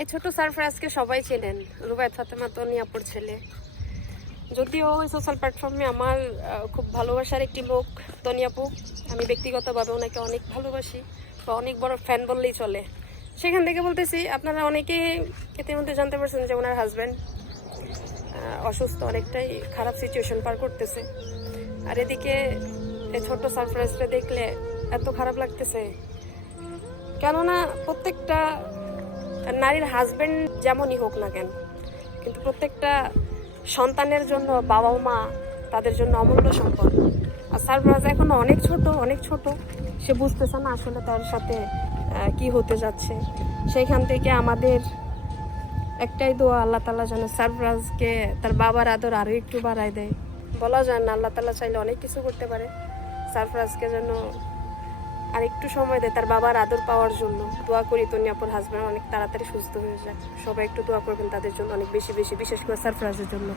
এই ছোট সারফরাজকে সবাই চেনেন, রুবায়েত ফাতেমা তনি আপুর ছেলে। যদিও ওই সোশ্যাল প্ল্যাটফর্মে আমার খুব ভালোবাসার একটি লোক তনি আপু। আমি ব্যক্তিগতভাবে ওনাকে অনেক ভালোবাসি বা অনেক বড় ফ্যান বললেই চলে। সেখান থেকে বলতেছি, আপনারা অনেকেই ইতিমধ্যে জানতে পারছেন যে ওনার হাজব্যান্ড অসুস্থ, অনেকটাই খারাপ সিচুয়েশন পার করতেছে। আর এদিকে এই ছোট্ট সারপ্রাইজটা দেখলে এত খারাপ লাগতেছে, কেননা প্রত্যেকটা নারীর হাজব্যান্ড যেমনই হোক না কেন, কিন্তু প্রত্যেকটা সন্তানের জন্য বাবা মা তাদের জন্য অমূল্য সম্পদ। আর সারপ্রাইজ এখনো অনেক ছোট, সে বুঝতেছে না আসলে তার সাথে কি হতে যাচ্ছে। সেইখান থেকে আমাদের একটাই দোয়া, আল্লাহ তাআলা যেন সারপ্রাইজকে তার বাবার আদর আরও একটু বাড়ায় দেয়। বলা যায় না, আল্লাহ তাআলা চাইলে অনেক কিছু করতে পারে। সারপ্রাইজকে যেন আর একটু সময় দেয় তার বাবার আদর পাওয়ার জন্য। দোয়া করি তনি আপুর হাজব্যান্ড অনেক তাড়াতাড়ি সুস্থ হয়ে যায়। সবাই একটু দোয়া করবেন তাদের জন্য, অনেক বেশি, বিশেষ করে সারপ্রাইজের জন্য।